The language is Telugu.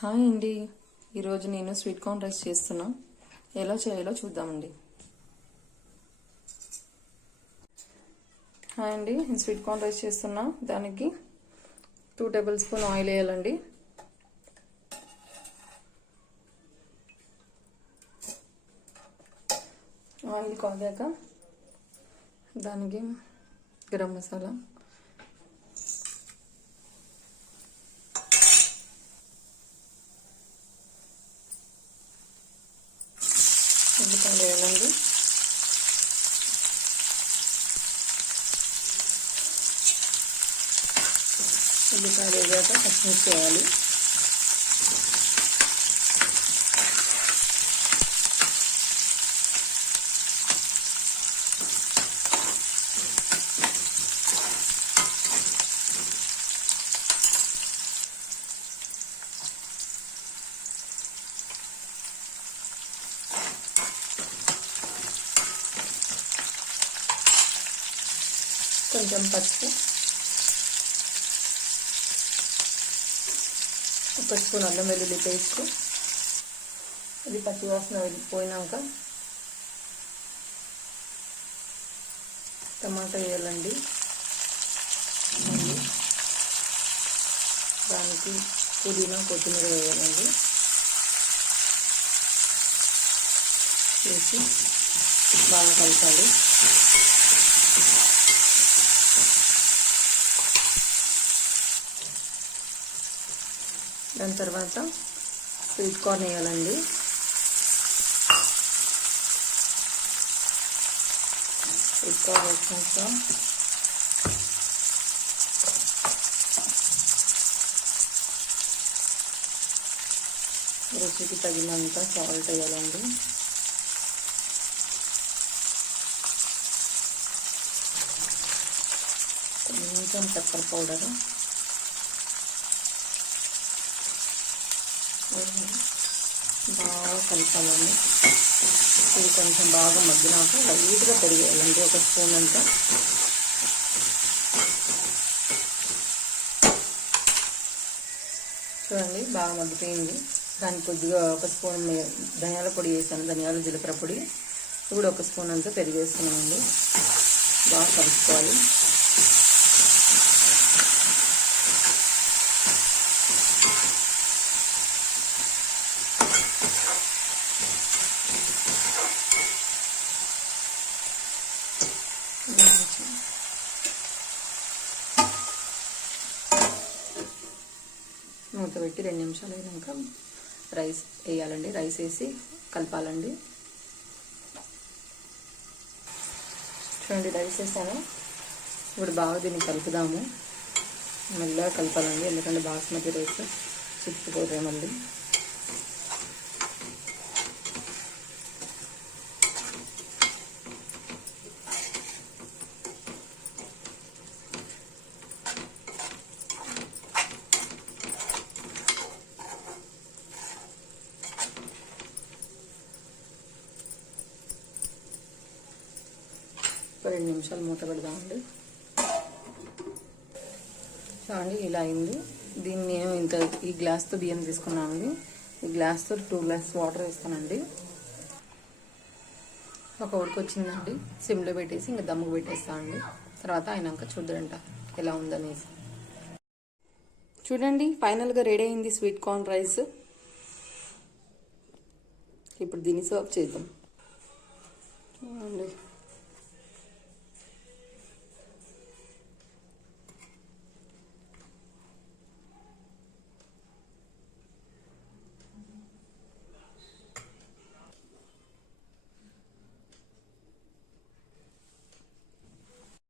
హాయ్ అండి. ఈరోజు నేను స్వీట్ కార్న్ రైస్ చేస్తున్నా. ఎలా చేయాలో చూద్దామండి. హాయ్ అండి, నేను స్వీట్ కార్న్ రైస్ చేస్తున్నా. దానికి 2 టేబుల్ స్పూన్ ఆయిల్ వేయాలండి. ఆయిల్ కాగాక దానికి గరం మసాలా, ఉల్లిపాయలు వేయాలండి. ఉల్లిపాయలు వేగాక పచ్చిమిర్చి వేయాలి. కొంచెం పసుపు, 1 స్పూన్ అల్లం వెల్లుల్లి పేస్ట్. ఇది పచ్చివాసన వెళ్ళిపోయినాక టమాటా వేయాలండి. దానికి పుదీనా, కొత్తిమీర వేయాలండి. వేసి బాగా కలపాలి. దాని తర్వాత స్వీట్ కార్న్ వేయాలండి. స్వీట్ కార్న్ వేసాక రుచికి తగినంత సాల్ట్ వేయాలండి. కొంచెం పెప్పర్ పౌడర్, బాగా కలపాలండి. ఇది కొంచెం బాగా మగ్గినాక లైట్గా పెరిగేయాలండి, 1 స్పూన్ అంతా. చూడండి, బాగా మగ్గిపోయింది. దానికి కొద్దిగా 1 స్పూన్ ధనియాల పొడి వేసాను, ధనియాల జీలకర్ర పొడి. ఇప్పుడు 1 స్పూన్ అంతా పెరిగేస్తున్నామండి. బాగా కలుపుకోవాలి. మూత పెట్టి 2 నిమిషాలు అయినాక రైస్ వేయాలండి. రైస్ వేసి కలపాలండి. చూడండి, రైస్ వేసాను. ఇప్పుడు బాగా దీన్ని కలుపుదాము. మెల్లగా కలపాలండి, ఎందుకంటే బాస్మతి రైస్ చిక్కుపోతే మళ్ళీ. ఒక 2 నిమిషాలు మూత పెడదామండి. చూడండి, ఇలా అయింది. దీన్ని నేను ఈ గ్లాస్తో బియ్యం తీసుకున్నానండి. ఈ గ్లాస్తో 2 గ్లాస్ వాటర్ వేస్తానండి. ఒక ఉడికొచ్చిందండి. సిమ్లో పెట్టేసి ఇంకా దమ్ముకు పెట్టేస్తానండి. తర్వాత అయినాక చూద్దాంట ఎలా ఉందనేసి. చూడండి, ఫైనల్గా రెడీ అయింది స్వీట్ కార్న్ రైస్. ఇప్పుడు దీన్ని సర్వ్ చేద్దాం. చూడండి.